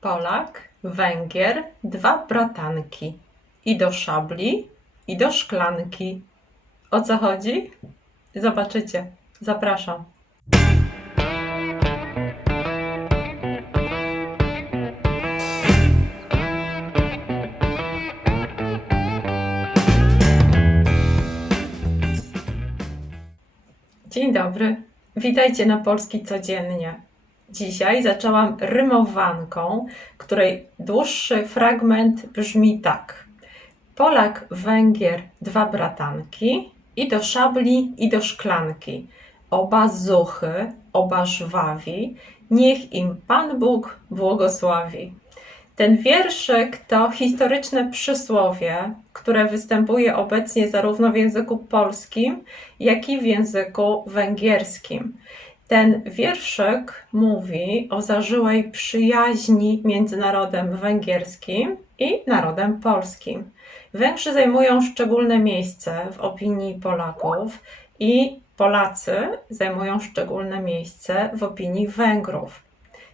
Polak, Węgier, dwa bratanki. I do szabli, i do szklanki. O co chodzi? Zobaczycie. Zapraszam. Dzień dobry. Witajcie na Polski Codziennie. Dzisiaj zaczęłam rymowanką, której dłuższy fragment brzmi tak. Polak, Węgier, dwa bratanki, i do szabli, i do szklanki. Oba zuchy, oba żwawi, niech im Pan Bóg błogosławi. Ten wierszyk to historyczne przysłowie, które występuje obecnie zarówno w języku polskim, jak i w języku węgierskim. Ten wierszyk mówi o zażyłej przyjaźni między narodem węgierskim i narodem polskim. Węgrzy zajmują szczególne miejsce w opinii Polaków i Polacy zajmują szczególne miejsce w opinii Węgrów.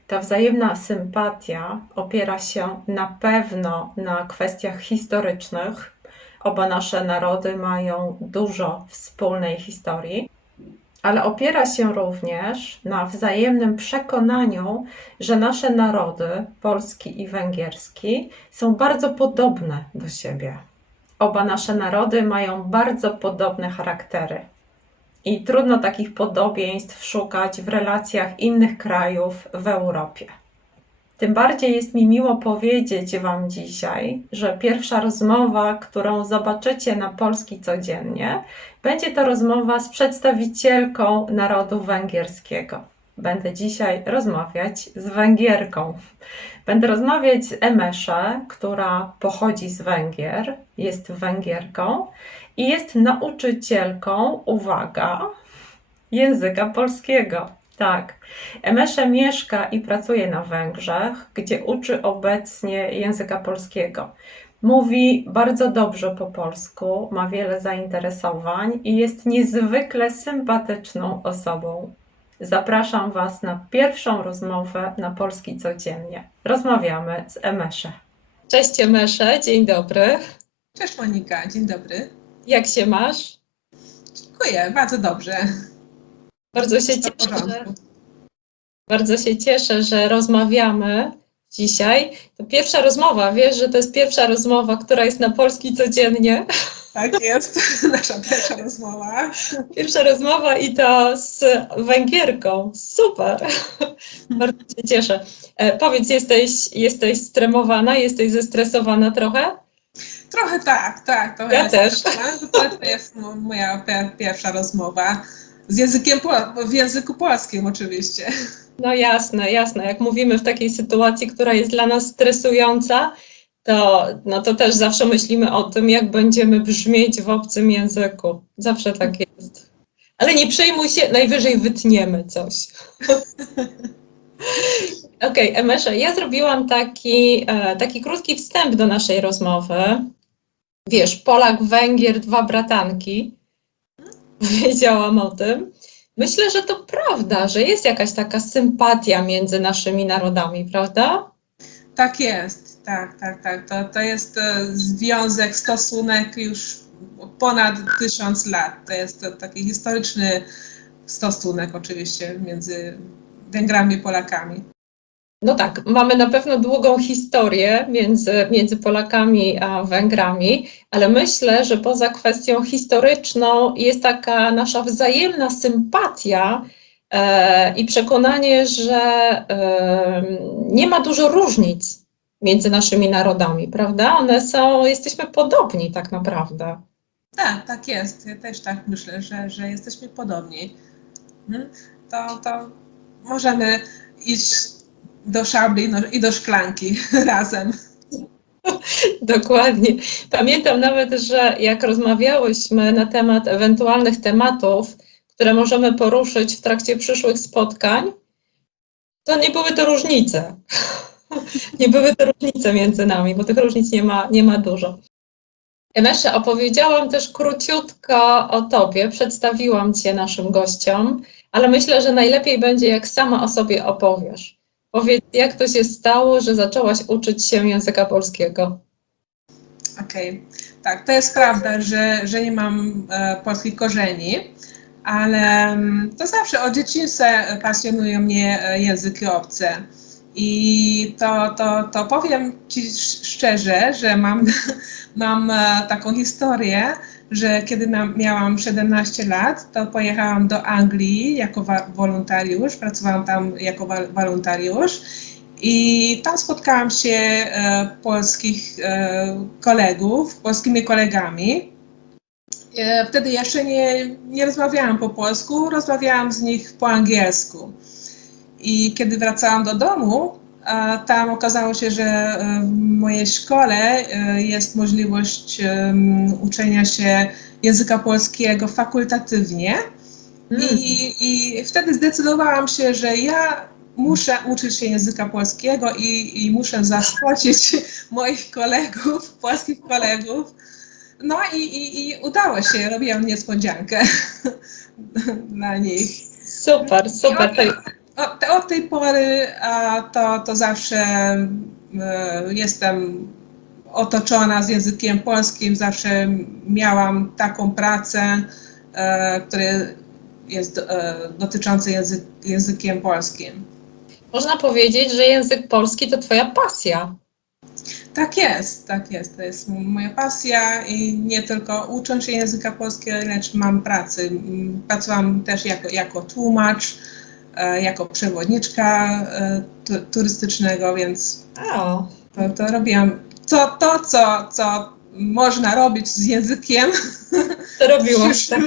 Ta wzajemna sympatia opiera się na pewno na kwestiach historycznych. Oba nasze narody mają dużo wspólnej historii, ale opiera się również na wzajemnym przekonaniu, że nasze narody, polski i węgierski, są bardzo podobne do siebie. Oba nasze narody mają bardzo podobne charaktery. I trudno takich podobieństw szukać w relacjach innych krajów w Europie. Tym bardziej jest mi miło powiedzieć Wam dzisiaj, że pierwsza rozmowa, którą zobaczycie na Polski Codziennie, będzie to rozmowa z przedstawicielką narodu węgierskiego. Będę dzisiaj rozmawiać z Węgierką. Będę rozmawiać z Emesze, która pochodzi z Węgier, jest Węgierką i jest nauczycielką, uwaga, języka polskiego. Tak, Emesze mieszka i pracuje na Węgrzech, gdzie uczy obecnie języka polskiego. Mówi bardzo dobrze po polsku, ma wiele zainteresowań i jest niezwykle sympatyczną osobą. Zapraszam Was na pierwszą rozmowę na Polski Codziennie. Rozmawiamy z Emesze. Cześć Emesze, dzień dobry. Cześć Monika, dzień dobry. Jak się masz? Dziękuję, bardzo dobrze. Bardzo się cieszę, że rozmawiamy dzisiaj. To pierwsza rozmowa, wiesz, że to jest pierwsza rozmowa, która jest na Polski Codziennie. Tak jest, nasza pierwsza rozmowa. Pierwsza rozmowa i to z Węgierką. Super. Bardzo się cieszę. Powiedz, jesteś stremowana, jesteś zestresowana trochę? Trochę tak. Trochę Ja też. To jest moja pierwsza rozmowa w języku polskim oczywiście. No jasne. Jak mówimy w takiej sytuacji, która jest dla nas stresująca, to też zawsze myślimy o tym, jak będziemy brzmieć w obcym języku. Zawsze tak jest. Ale nie przejmuj się, najwyżej wytniemy coś. Okej, Emesze, ja zrobiłam taki krótki wstęp do naszej rozmowy. Wiesz, Polak, Węgier, dwa bratanki. Wiedziałam o tym. Myślę, że to prawda, że jest jakaś taka sympatia między naszymi narodami, prawda? Tak jest, tak. To jest związek, stosunek już ponad 1000 lat. To jest taki historyczny stosunek oczywiście między Węgrami i Polakami. No tak, mamy na pewno długą historię między Polakami a Węgrami, ale myślę, że poza kwestią historyczną jest taka nasza wzajemna sympatia i przekonanie, że nie ma dużo różnic między naszymi narodami, prawda? Jesteśmy podobni tak naprawdę. Tak jest. Ja też tak myślę, że jesteśmy podobni. To możemy iść do szabli i do szklanki razem. Dokładnie. Pamiętam nawet, że jak rozmawiałyśmy na temat ewentualnych tematów, które możemy poruszyć w trakcie przyszłych spotkań, to nie były to różnice. Nie były to różnice między nami, bo tych różnic nie ma dużo. Emesze, opowiedziałam też króciutko o Tobie, przedstawiłam Cię naszym gościom, ale myślę, że najlepiej będzie, jak sama o sobie opowiesz. Powiedz, jak to się stało, że zaczęłaś uczyć się języka polskiego? Okej. Tak, to jest prawda, że nie mam polskich korzeni, ale to zawsze od dzieciństwa pasjonują mnie języki obce. I to powiem Ci szczerze, że mam taką historię, że kiedy miałam 17 lat, to pojechałam do Anglii jako wolontariusz, pracowałam tam jako wolontariusz i tam spotkałam się polskich kolegów, polskimi kolegami. Wtedy jeszcze nie rozmawiałam po polsku, rozmawiałam z nich po angielsku. I kiedy wracałam do domu, tam okazało się, że w mojej szkole jest możliwość uczenia się języka polskiego fakultatywnie. I wtedy zdecydowałam się, że ja muszę uczyć się języka polskiego i muszę zaskoczyć moich kolegów, polskich kolegów. No i udało się, robiłam niespodziankę dla nich. Super, super. Od tej pory to zawsze jestem otoczona z językiem polskim, zawsze miałam taką pracę, która jest dotycząca językiem polskim. Można powiedzieć, że język polski to Twoja pasja. Tak jest, tak jest. To jest moja pasja i nie tylko ucząc się języka polskiego, lecz mam pracę. Pracowałam też jako tłumacz, jako przewodniczka turystycznego, więc to robiłam co można robić z językiem. To robiłaś, tak?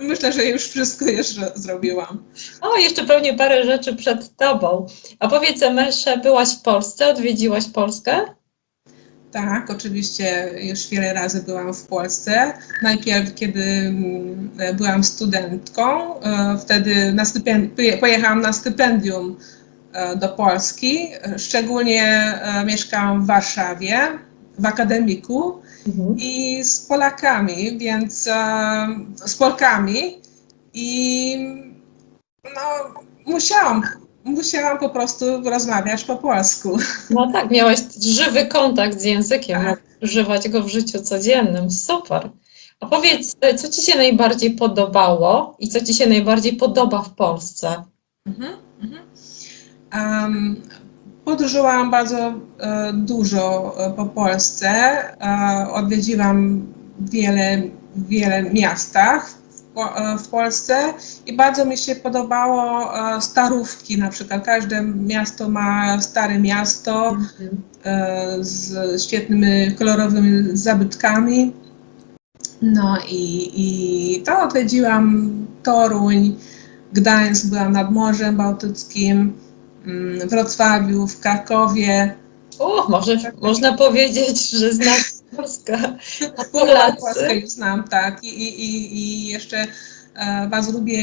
Myślę, że już wszystko jeszcze zrobiłam. O, jeszcze pewnie parę rzeczy przed Tobą. A powiedz, Emesze, byłaś w Polsce, odwiedziłaś Polskę? Tak, oczywiście już wiele razy byłam w Polsce. Najpierw, kiedy byłam studentką, wtedy pojechałam na stypendium do Polski. Szczególnie mieszkałam w Warszawie, w akademiku i z Polakami, więc z Polkami i no, musiałam po prostu rozmawiać po polsku. No tak, miałaś żywy kontakt z językiem, mogłaś używać go w życiu codziennym. Super. A powiedz, co Ci się najbardziej podobało i co Ci się najbardziej podoba w Polsce? Podróżowałam bardzo dużo po Polsce. Odwiedziłam wiele miastach w Polsce i bardzo mi się podobało starówki na przykład. Każde miasto ma stare miasto z świetnymi, kolorowymi zabytkami. No i to odwiedziłam Toruń, Gdańsk, byłam nad Morzem Bałtyckim, w Wrocławiu, w Krakowie. Można powiedzieć, że znasz Polskę. Polskę już znam, tak. I jeszcze bardzo lubię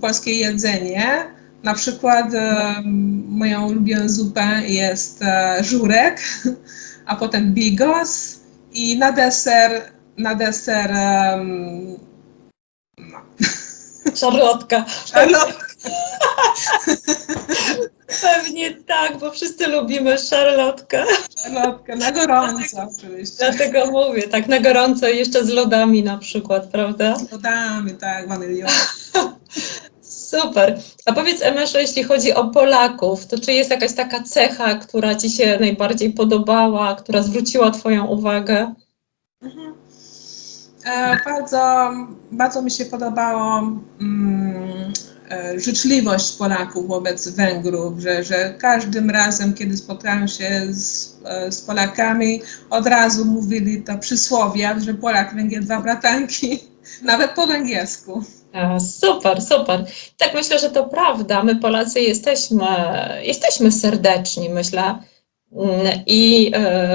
polskie jedzenie. Na przykład moją ulubioną zupę jest żurek, a potem bigos i na deser szarlotka. Szarlotka. Pewnie tak, bo wszyscy lubimy szarlotkę. Szarlotkę, na gorąco oczywiście. Dlatego mówię, tak na gorąco i jeszcze z lodami na przykład, prawda? Z lodami, tak, waniliowe. Super. A powiedz, Emeszo, jeśli chodzi o Polaków, to czy jest jakaś taka cecha, która Ci się najbardziej podobała, która zwróciła Twoją uwagę? Bardzo mi się podobało życzliwość Polaków wobec Węgrów, że każdym razem, kiedy spotkałem się z Polakami, od razu mówili to przysłowie, że Polak, Węgier, dwa bratanki, nawet po węgiersku. Super, super. Tak, myślę, że to prawda. My Polacy jesteśmy serdeczni, myślę. I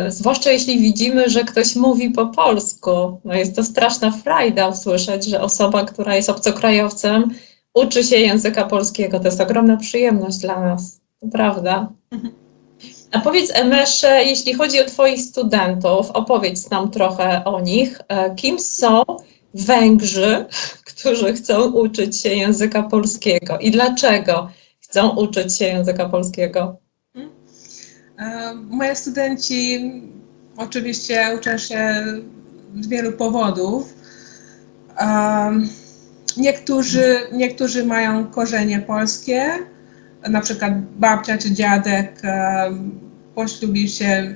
zwłaszcza jeśli widzimy, że ktoś mówi po polsku. No jest to straszna frajda usłyszeć, że osoba, która jest obcokrajowcem, uczy się języka polskiego. To jest ogromna przyjemność dla nas. To prawda. A powiedz, Emesze, jeśli chodzi o Twoich studentów, opowiedz nam trochę o nich. Kim są Węgrzy, którzy chcą uczyć się języka polskiego i dlaczego chcą uczyć się języka polskiego? Moi studenci oczywiście uczą się z wielu powodów. Niektórzy mają korzenie polskie, na przykład babcia czy dziadek poślubił się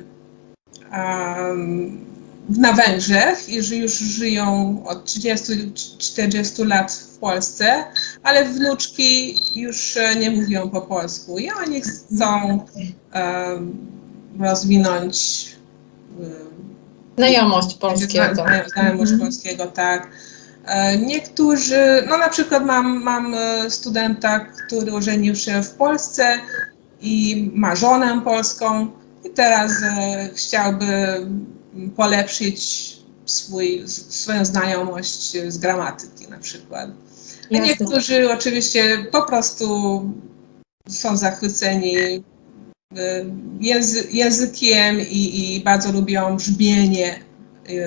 na Węgrzech i już żyją od 30-40 lat w Polsce, ale wnuczki już nie mówią po polsku i oni chcą rozwinąć Znajomość polskiego. Znajomość polskiego, tak. Niektórzy, no na przykład mam studenta, który ożenił się w Polsce i ma żonę polską i teraz chciałby polepszyć swoją znajomość z gramatyki na przykład. A Jasne. niektórzy oczywiście po prostu są zachwyceni językiem i bardzo lubią brzmienie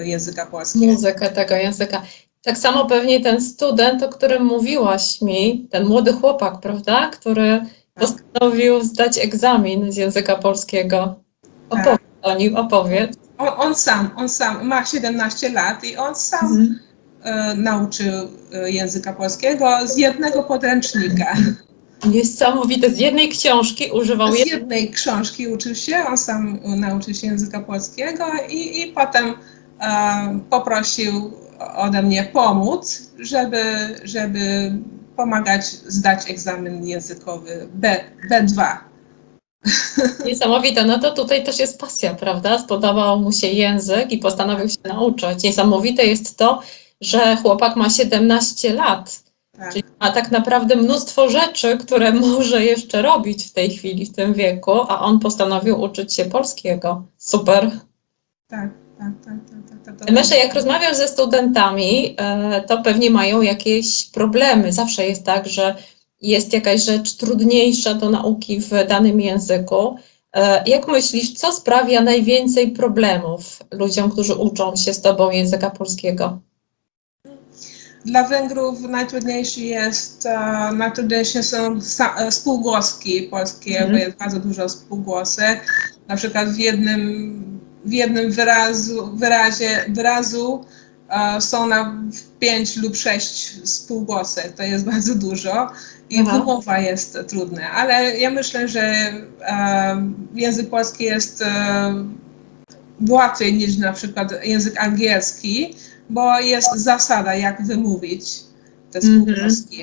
języka polskiego. Muzykę tego języka. Tak samo pewnie ten student, o którym mówiłaś mi, ten młody chłopak, prawda, który postanowił zdać egzamin z języka polskiego. Opowiedz o nim, opowiedz. On sam ma 17 lat i on sam nauczył języka polskiego z jednego podręcznika. Niesamowite, z jednej książki używał Z jednej książki uczył się, on sam nauczył się języka polskiego i potem poprosił ode mnie pomóc, żeby pomagać zdać egzamin językowy B2. Niesamowite, no to tutaj też jest pasja, prawda? Spodobał mu się język i postanowił się nauczyć. Niesamowite jest to, że chłopak ma 17 lat. Tak. Czyli ma tak naprawdę mnóstwo rzeczy, które może jeszcze robić w tej chwili, w tym wieku, a on postanowił uczyć się polskiego. Super. Tak. Myślę, jak rozmawiasz ze studentami, to pewnie mają jakieś problemy. Zawsze jest tak, że jest jakaś rzecz trudniejsza do nauki w danym języku. Jak myślisz, co sprawia najwięcej problemów ludziom, którzy uczą się z tobą języka polskiego? Dla Węgrów najtrudniejsze są spółgłoski polskie, bo jest bardzo dużo spółgłosek. Na przykład w jednym wyrazu są na 5 lub 6 spółgłosek. To jest bardzo dużo i wymowa jest trudna. Ale ja myślę, że język polski jest łatwiej niż na przykład język angielski, bo jest zasada, jak wymówić te spółgłoski.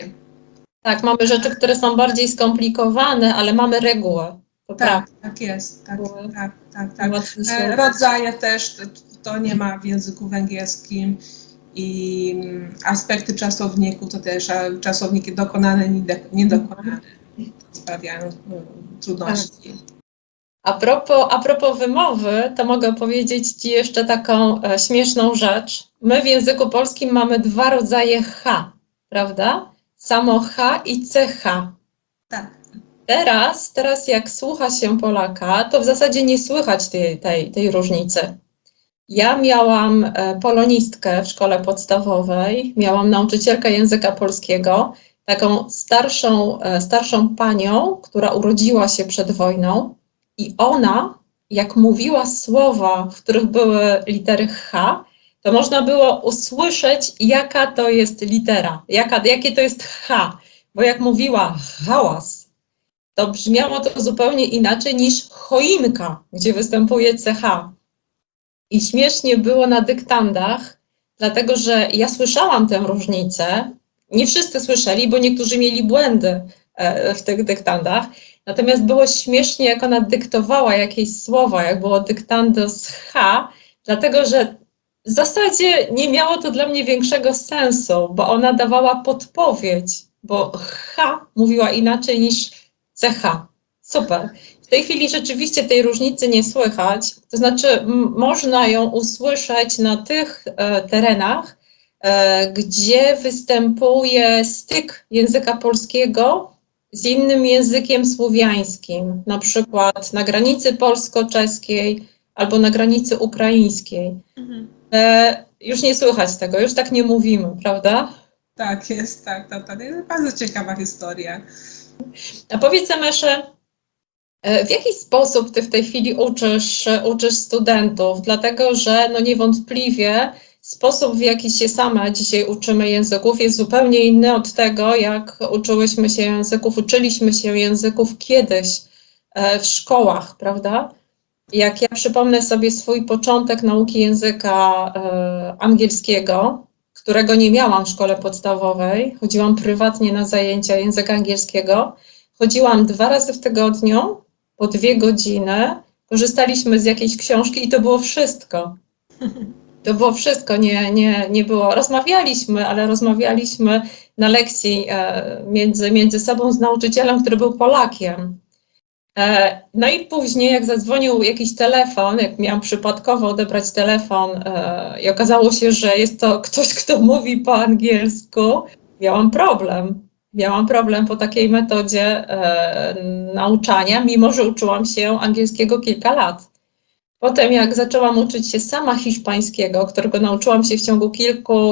Tak, mamy rzeczy, które są bardziej skomplikowane, ale mamy regułę. Tak jest. Tak. Rodzaje też to nie ma w języku węgierskim i aspekty czasowników to też czasowniki dokonane, niedokonane sprawiają trudności. A propos wymowy, to mogę powiedzieć Ci jeszcze taką śmieszną rzecz. My w języku polskim mamy 2 rodzaje H, prawda? Samo H i CH. Tak. Teraz jak słucha się Polaka, to w zasadzie nie słychać tej różnicy. Ja miałam polonistkę w szkole podstawowej, miałam nauczycielkę języka polskiego, taką starszą panią, która urodziła się przed wojną i ona, jak mówiła słowa, w których były litery H, to można było usłyszeć, jaka to jest litera, jakie to jest H, bo jak mówiła hałas, to brzmiało to zupełnie inaczej niż choinka, gdzie występuje CH. I śmiesznie było na dyktandach, dlatego że ja słyszałam tę różnicę. Nie wszyscy słyszeli, bo niektórzy mieli błędy w tych dyktandach. Natomiast było śmiesznie, jak ona dyktowała jakieś słowa, jak było dyktando z H, dlatego że w zasadzie nie miało to dla mnie większego sensu, bo ona dawała podpowiedź, bo H mówiła inaczej niż CH. Super. W tej chwili rzeczywiście tej różnicy nie słychać, to znaczy można ją usłyszeć na tych terenach, gdzie występuje styk języka polskiego z innym językiem słowiańskim, na przykład na granicy polsko-czeskiej albo na granicy ukraińskiej. Już nie słychać tego, już tak nie mówimy, prawda? Tak jest, tak. To jest bardzo ciekawa historia. A powiedz, Emesze, W jaki sposób ty w tej chwili uczysz studentów? Dlatego, że no niewątpliwie sposób, w jaki się same dzisiaj uczymy języków, jest zupełnie inny od tego, jak uczyliśmy się języków kiedyś w szkołach, prawda? Jak ja przypomnę sobie swój początek nauki języka angielskiego, którego nie miałam w szkole podstawowej, chodziłam prywatnie na zajęcia języka angielskiego, chodziłam 2 razy w tygodniu, po 2 godziny, korzystaliśmy z jakiejś książki i to było wszystko. To było wszystko, nie było. Rozmawialiśmy, ale rozmawialiśmy na lekcji między sobą z nauczycielem, który był Polakiem. No i później, jak zadzwonił jakiś telefon, jak miałam przypadkowo odebrać telefon i okazało się, że jest to ktoś, kto mówi po angielsku, miałam problem. Miałam problem po takiej metodzie nauczania, mimo że uczyłam się angielskiego kilka lat. Potem, jak zaczęłam uczyć się sama hiszpańskiego, którego nauczyłam się w ciągu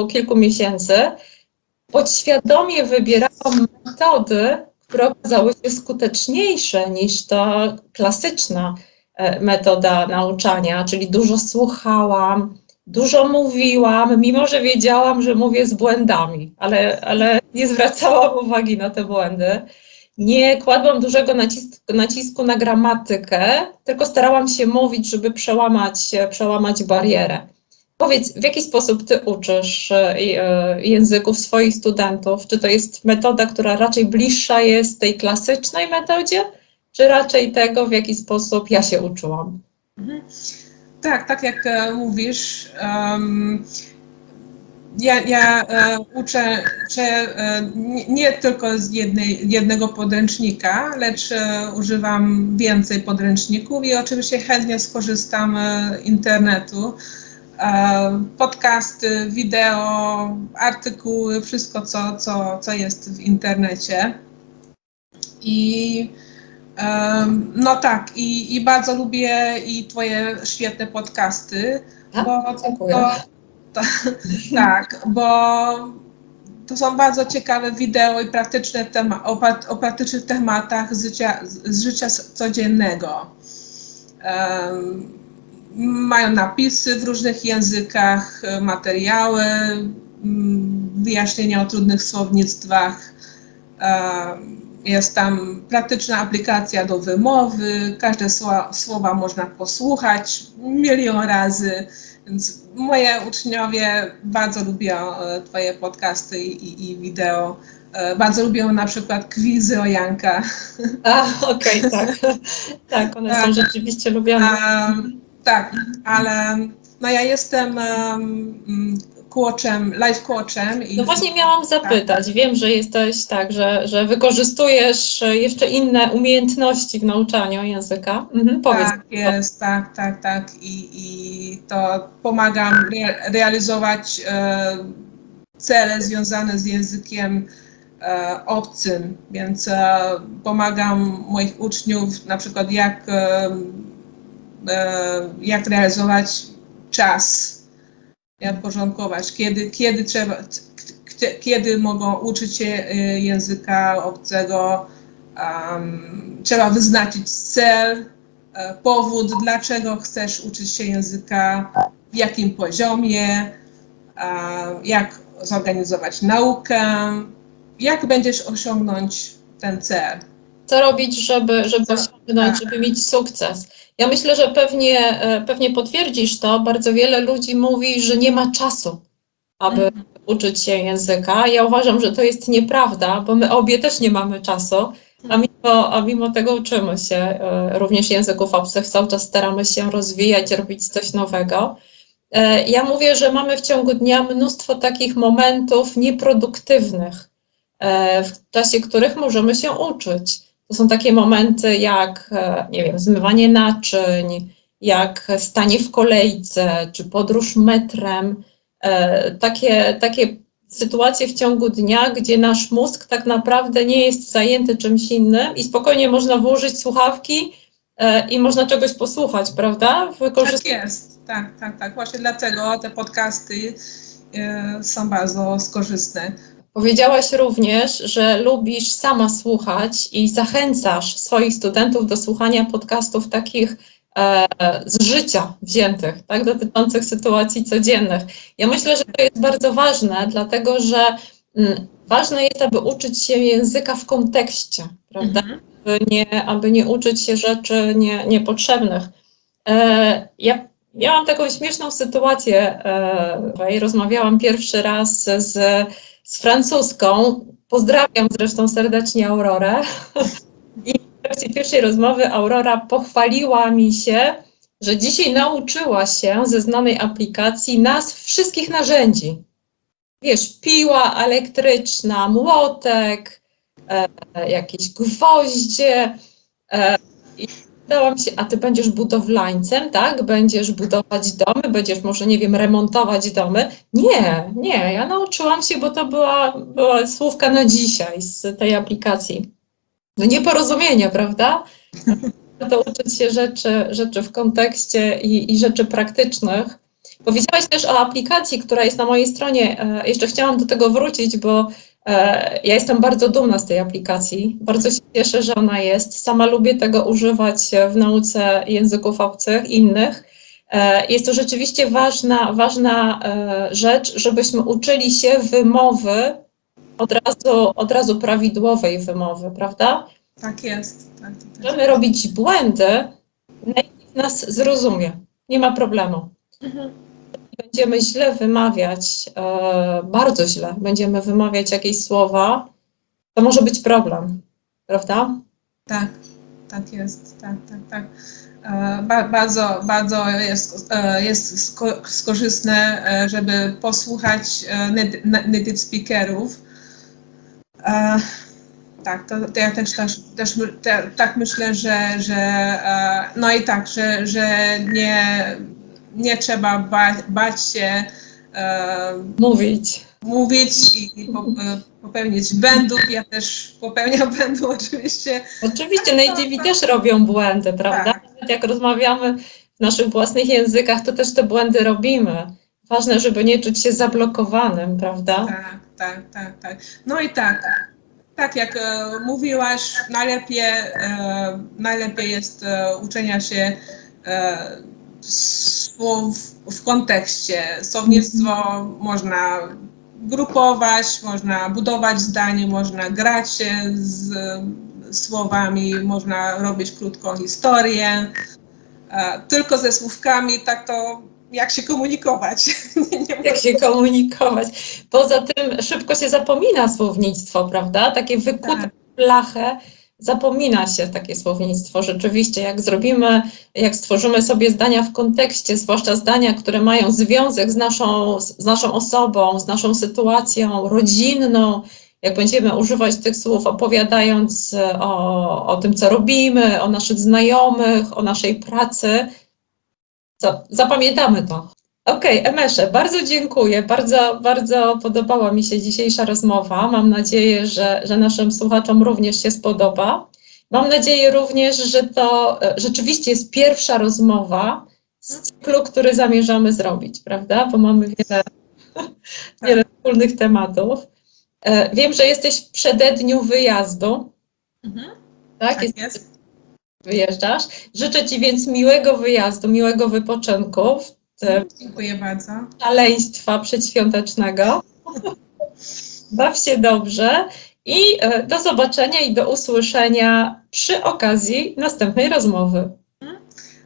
kilku miesięcy, podświadomie wybierałam metody, które okazały się skuteczniejsze niż ta klasyczna metoda nauczania, czyli dużo słuchałam, dużo mówiłam, mimo że wiedziałam, że mówię z błędami, ale nie zwracałam uwagi na te błędy. Nie kładłam dużego nacisku na gramatykę, tylko starałam się mówić, żeby przełamać barierę. Powiedz, w jaki sposób ty uczysz języków swoich studentów? Czy to jest metoda, która raczej bliższa jest tej klasycznej metodzie, czy raczej tego, w jaki sposób ja się uczyłam? Tak jak mówisz, ja uczę nie tylko z jednego podręcznika, lecz używam więcej podręczników i oczywiście chętnie skorzystam z internetu. Podcasty, wideo, artykuły, wszystko co jest w internecie. I no tak, i bardzo lubię i twoje świetne podcasty, bo to są bardzo ciekawe wideo i praktyczne o praktycznych tematach z życia codziennego. Mają napisy w różnych językach, materiały, wyjaśnienia o trudnych słownictwach. Jest tam praktyczna aplikacja do wymowy, każde słowa można posłuchać 1 000 000 razy, więc moi uczniowie bardzo lubią twoje podcasty i wideo. Bardzo lubią na przykład quizy o Janka. Okej, tak. Tak, one są rzeczywiście lubiane. Tak, ale no ja jestem life coachem. No właśnie miałam zapytać, tak. Wiem, że jesteś tak, że wykorzystujesz jeszcze inne umiejętności w nauczaniu języka. Powiedz. Tak, jest, tak. I to pomagam realizować cele związane z językiem obcym, więc pomagam moich uczniów na przykład jak realizować czas, jak porządkować, kiedy mogą uczyć się języka obcego. Trzeba wyznaczyć cel, powód, dlaczego chcesz uczyć się języka, w jakim poziomie, jak zorganizować naukę, jak będziesz osiągnąć ten cel. Co robić, żeby osiągnąć, żeby mieć sukces? Ja myślę, że pewnie potwierdzisz to. Bardzo wiele ludzi mówi, że nie ma czasu, aby uczyć się języka. Ja uważam, że to jest nieprawda, bo my obie też nie mamy czasu, a mimo tego uczymy się również języków obcych. Cały czas staramy się rozwijać, robić coś nowego. Ja mówię, że mamy w ciągu dnia mnóstwo takich momentów nieproduktywnych, w czasie których możemy się uczyć. To są takie momenty jak, nie wiem, zmywanie naczyń, jak stanie w kolejce, czy podróż metrem. Takie sytuacje w ciągu dnia, gdzie nasz mózg tak naprawdę nie jest zajęty czymś innym i spokojnie można włożyć słuchawki i można czegoś posłuchać, prawda? Tak jest, tak. Właśnie dlatego te podcasty są bardzo korzystne. Powiedziałaś również, że lubisz sama słuchać i zachęcasz swoich studentów do słuchania podcastów takich z życia wziętych, tak, dotyczących sytuacji codziennych. Ja myślę, że to jest bardzo ważne, dlatego że ważne jest, aby uczyć się języka w kontekście, prawda? Aby nie uczyć się rzeczy niepotrzebnych. Ja miałam taką śmieszną sytuację, rozmawiałam pierwszy raz z francuską. Pozdrawiam zresztą serdecznie Aurorę. I w trakcie pierwszej rozmowy Aurora pochwaliła mi się, że dzisiaj nauczyła się ze znanej aplikacji nazw wszystkich narzędzi. Wiesz, piła elektryczna, młotek, jakieś gwoździe. I dałam się, a ty będziesz budowlańcem, tak? Będziesz budować domy, będziesz może, nie wiem, remontować domy. Nie, ja nauczyłam się, bo to była słówka na dzisiaj z tej aplikacji. No nieporozumienie, prawda? To uczyć się rzeczy w kontekście i rzeczy praktycznych. Powiedziałaś też o aplikacji, która jest na mojej stronie. Jeszcze chciałam do tego wrócić, bo ja jestem bardzo dumna z tej aplikacji. Bardzo się cieszę, że ona jest. Sama lubię tego używać w nauce języków obcych, innych. Jest to rzeczywiście ważna rzecz, żebyśmy uczyli się wymowy, od razu prawidłowej wymowy, prawda? Tak jest. Tak. Możemy robić błędy, najpierw nas zrozumie. Nie ma problemu. Będziemy źle wymawiać, bardzo źle będziemy wymawiać jakieś słowa, to może być problem, prawda? Tak jest. Tak. Bardzo jest skorzystne, żeby posłuchać native speakerów. Tak, to ja też tak myślę, że no i tak, że nie trzeba bać się mówić i popełnić błędów. Ja też popełniam błędy oczywiście. Oczywiście, nativi też robią błędy, prawda? Tak. Nawet jak rozmawiamy w naszych własnych językach, to też te błędy robimy. Ważne, żeby nie czuć się zablokowanym, prawda? Tak. No i tak jak mówiłaś, najlepiej jest uczenia się słów w kontekście. Słownictwo można grupować, można budować zdanie, można grać się z słowami, można robić krótką historię. Tylko ze słówkami, tak to jak się komunikować? Jak się komunikować? Poza tym szybko się zapomina słownictwo, prawda? Takie wykute blachę, zapomina się takie słownictwo. Rzeczywiście, jak stworzymy sobie zdania w kontekście, zwłaszcza zdania, które mają związek z naszą osobą, z naszą sytuacją rodzinną, jak będziemy używać tych słów, opowiadając o tym, co robimy, o naszych znajomych, o naszej pracy, zapamiętamy to. Okej, Emesze, bardzo dziękuję. Bardzo podobała mi się dzisiejsza rozmowa. Mam nadzieję, że naszym słuchaczom również się spodoba. Mam nadzieję również, że to rzeczywiście jest pierwsza rozmowa z cyklu, który zamierzamy zrobić, prawda? Bo mamy wiele wspólnych tematów. Wiem, że jesteś w przededniu wyjazdu. Tak jest. Wyjeżdżasz. Życzę Ci więc miłego wyjazdu, miłego wypoczynku. Dziękuję bardzo. Szaleństwa przedświątecznego. Baw się dobrze i do zobaczenia i do usłyszenia przy okazji następnej rozmowy.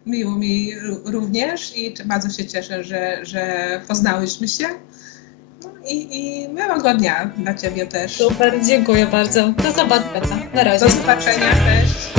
Miło mi również i bardzo się cieszę, że poznałyśmy się. No i miłego dnia dla Ciebie też. Super, dziękuję bardzo. Do zobaczenia. Na razie. Do zobaczenia, cześć.